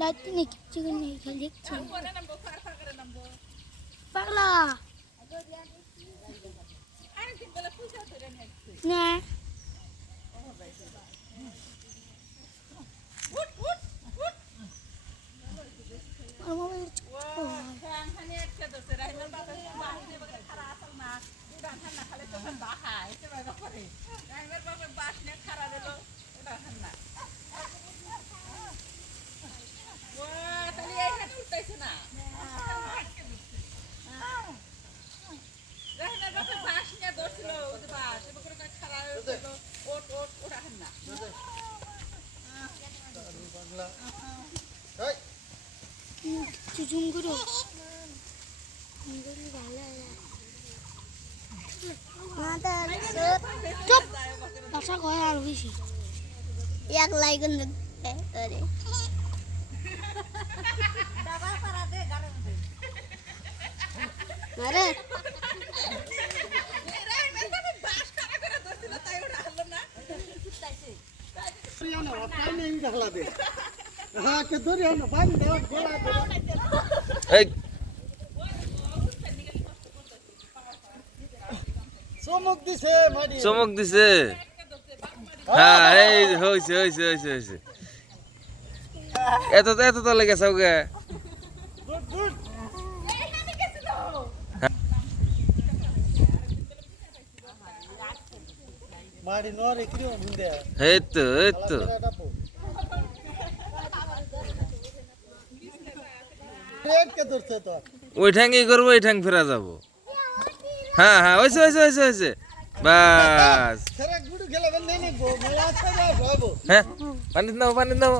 রাতে নাকি কিছু নেই খালি দেখছি পাগলা না জুম করো চুপ বাসা কয় আর বেশি এক লাইগন আরে আরে চমক দিছে হ্যাঁ এই হয়েছে হয়েছে হয়েছে হয়েছে এত এত তো লেগেছে ওকে এই তো এই তো ওই ঠ্যাং ই করবো ওই ঠ্যাং ফেরা যাবো হ্যাঁ হ্যাঁ হয়েছে হয়েছে হয়েছে হয়েছে বাস হ্যাঁ পানি দাও পানি দাও